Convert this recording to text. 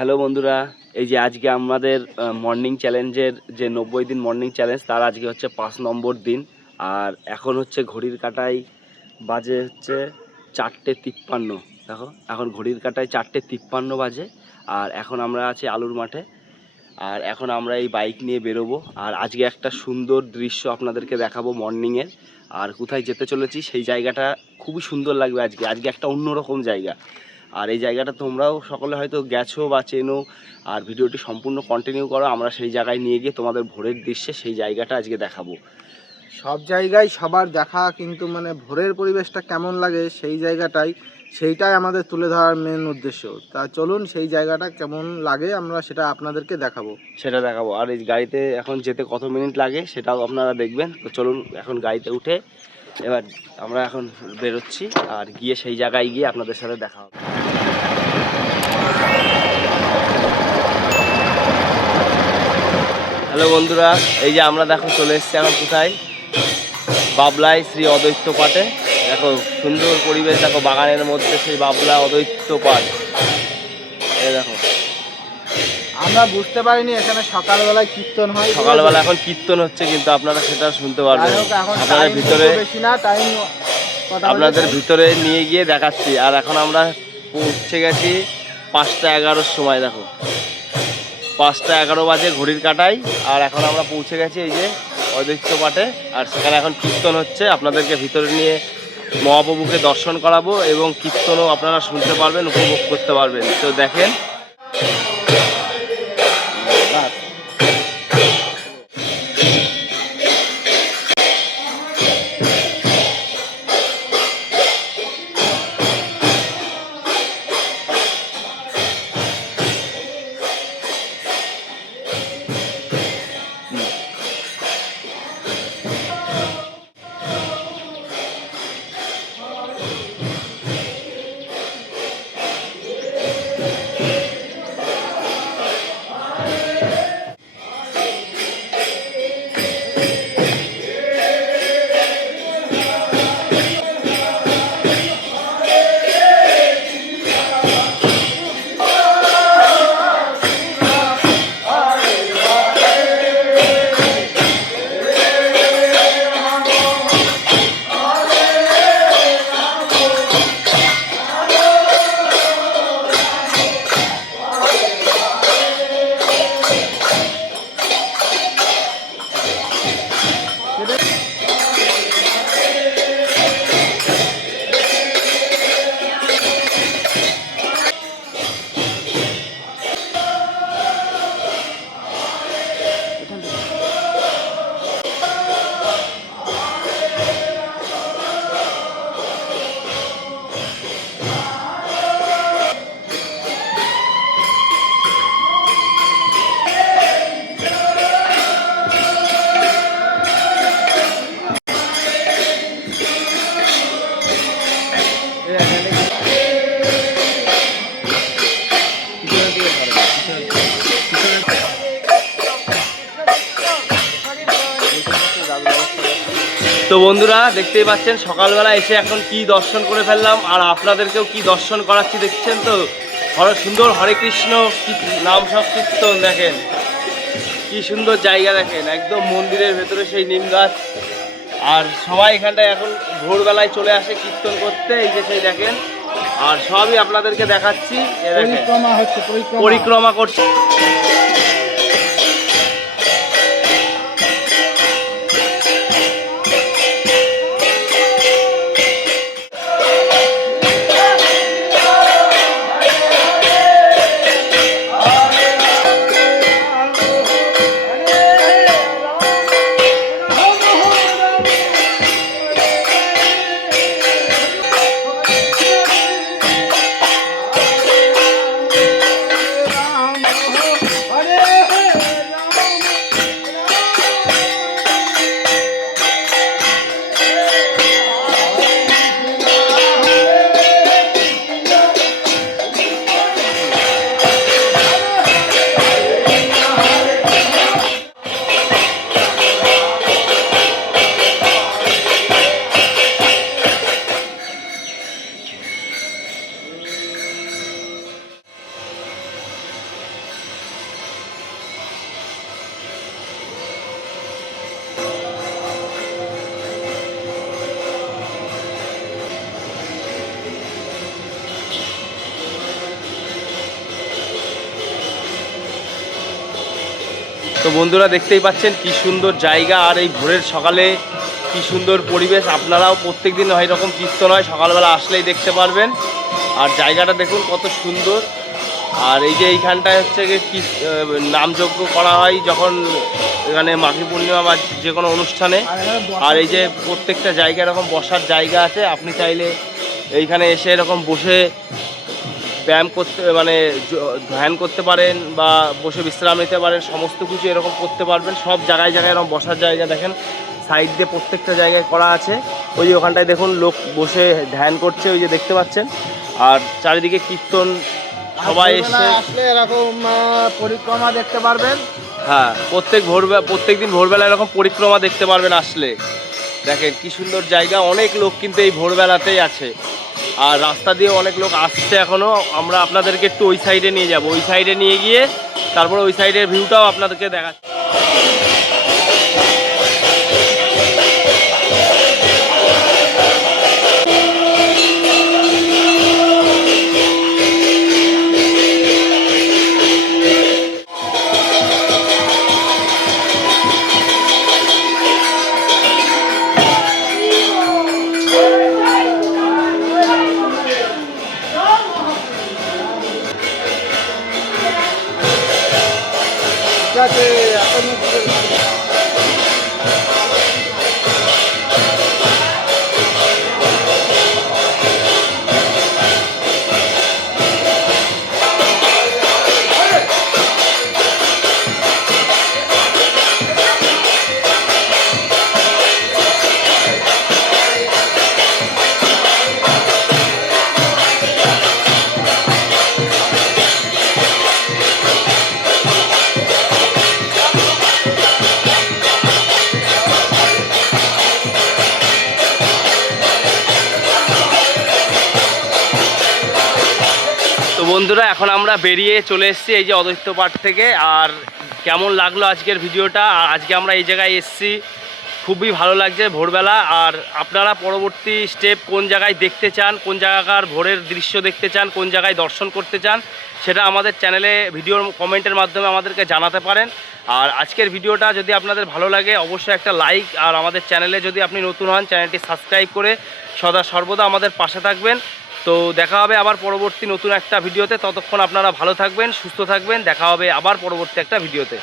Hello বন্ধুরা, এই যে আজকে আমাদের মর্নিং চ্যালেঞ্জের যে 90 দিন মর্নিং চ্যালেঞ্জ, তার আজকে হচ্ছে 5 নম্বর দিন। আর এখন হচ্ছে ঘড়ির কাঁটায় বাজে হচ্ছে 4:53। দেখো, এখন ঘড়ির কাঁটায় 4:53 বাজে। আর এখন আমরা আছি আলুর মাঠে। আর এখন আমরা এই বাইক নিয়ে বেরোবো। আর আজকে একটা সুন্দর দৃশ্য আপনাদেরকে দেখাবো মর্নিংয়ের। আর কোথায় যেতে চলেছি সেই জায়গাটা খুবই সুন্দর লাগবে। আজকে একটা অন্যরকম জায়গা। আর এই জায়গাটা তোমরাও সকলে হয়তো গেছো বা চেনো। আর ভিডিওটি সম্পূর্ণ কন্টিনিউ করো, আমরা সেই জায়গায় নিয়ে গিয়ে তোমাদের ভোরের দৃশ্যে সেই জায়গাটা আজকে দেখাবো। সব জায়গায় সবার দেখা, কিন্তু মানে ভোরের পরিবেশটা কেমন লাগে সেইটাই আমাদের তুলে ধরার মেন উদ্দেশ্য। তা চলুন সেই জায়গাটা কেমন লাগে আমরা সেটা আপনাদেরকে দেখাবো। আর এই গাড়িতে এখন যেতে কত মিনিট লাগে সেটাও আপনারা দেখবেন। তো চলুন এখন গাড়িতে উঠে এবার আমরা এখন বেরোচ্ছি, আর গিয়ে সেই জায়গায় গিয়ে আপনাদের সাথে দেখা হবে। হ্যালো বন্ধুরা, এই যে আমরা দেখো চলে এসেছি এখন কোথায়, বাবলায় শ্রী অদ্বৈত পাঠে। দেখো সুন্দর পরিবেশ, দেখো বাগানের মধ্যে সেই বাবলা অদ্বৈত পাঠ। এই দেখো, আমরা বুঝতে পারিনি এখানে সকালবেলায় কীর্তন হয়। সকালবেলা এখন কীর্তন হচ্ছে, কিন্তু আপনারা সেটা শুনতে পারবেন। আপনাদের ভিতরে বেশি না টাইম, আপনাদের ভিতরে নিয়ে গিয়ে দেখাচ্ছি। আর এখন আমরা পৌঁছে গেছি 5:11 সময়। দেখো 5:11 বাজে ঘড়ির কাঁটায়। আর এখন আমরা পৌঁছে গেছি এই যে অদ্বৈত পাঠে। আর সেখানে এখন কীর্তন হচ্ছে, আপনাদেরকে ভিতরে নিয়ে মহাপ্রভুকে দর্শন করাবো এবং কীর্তনও আপনারা শুনতে পারবেন, উপভোগ করতে পারবেন। তো দেখেন। তো বন্ধুরা দেখতেই পাচ্ছেন, সকালবেলা এসে এখন কি দর্শন করে ফেললাম। আর আপনাদেরকেও কি দর্শন করাচ্ছি দেখছেন তো। সুন্দর হরে কৃষ্ণ নাম সংকীর্তন, দেখেন কি সুন্দর জায়গা, দেখেন একদম মন্দিরের ভেতরে সেই নিম গাছ। আর সবাই এখানটায় এখন ভোরবেলায় চলে আসে কীর্তন করতে, এই যে সেই দেখেন। আর সবই আপনাদেরকে দেখাচ্ছি, পরিক্রমা করছে। তো বন্ধুরা দেখতেই পাচ্ছেন কি সুন্দর জায়গা, আর এই ভোরের সকালে কি সুন্দর পরিবেশ। আপনারাও প্রত্যেক দিন এরকম কীর্তন হয়, সকালবেলা আসলেই দেখতে পারবেন। আর জায়গাটা দেখুন কত সুন্দর। আর এই যে এইখানটায় হচ্ছে কি নামযজ্ঞ করা হয় যখন এখানে মাঘী পূর্ণিমা বা যে কোনো অনুষ্ঠানে। আর এই যে প্রত্যেকটা জায়গায় এরকম বসার জায়গা আছে, আপনি চাইলে এইখানে এসে এরকম বসে ব্যায়াম করতে মানে ধ্যান করতে পারেন বা বসে বিশ্রাম নিতে পারেন, সমস্ত কিছু এরকম করতে পারবেন। সব জায়গায় জায়গায় এরকম বসার জায়গা দেখেন, সাইড দিয়ে প্রত্যেকটা জায়গায় করা আছে। ওই যে ওখানটায় দেখুন লোক বসে ধ্যান করছে, ওই যে দেখতে পাচ্ছেন। আর চারিদিকে কীর্তন, সবাই এসে আসলে এরকম পরিক্রমা দেখতে পারবেন। হ্যাঁ, প্রত্যেক দিন ভোরবেলা এরকম পরিক্রমা দেখতে পারবেন আসলে। দেখেন কি সুন্দর জায়গা, অনেক লোক কিন্তু এই ভোরবেলাতেই আছে। আর রাস্তা দিয়ে অনেক লোক আসছে এখনও। আমরা আপনাদেরকে একটু ওই সাইডে নিয়ে যাব, ওই সাইডে নিয়ে গিয়ে তারপর ওই সাইডের ভিউটাও আপনাদেরকে দেখাচ্ছি। ঠিক আছে, এখন তো বন্ধুরা এখন আমরা বেরিয়ে চলে এসেছি এই যে অদ্বৈত পাঠ থেকে। আর কেমন লাগলো আজকের ভিডিওটা? আর আজকে আমরা এই জায়গায় এসেছি, খুবই ভালো লাগছে ভোরবেলা। আর আপনারা পরবর্তী স্টেপ কোন জায়গায় দেখতে চান, কোন জায়গাকার ভোরের দৃশ্য দেখতে চান, কোন জায়গায় দর্শন করতে চান, সেটা আমাদের চ্যানেলে ভিডিওর কমেন্টের মাধ্যমে আমাদেরকে জানাতে পারেন। আর আজকের ভিডিওটা যদি আপনাদের ভালো লাগে অবশ্যই একটা লাইক, আর আমাদের চ্যানেলে যদি আপনি নতুন হন চ্যানেলটি সাবস্ক্রাইব করে সর্বদা আমাদের পাশে থাকবেন। তো দেখা হবে আবার পরবর্তী নতুন একটা ভিডিওতে। ততক্ষণ আপনারা ভালো থাকবেন, সুস্থ থাকবেন। দেখা হবে আবার পরবর্তী একটা ভিডিওতে।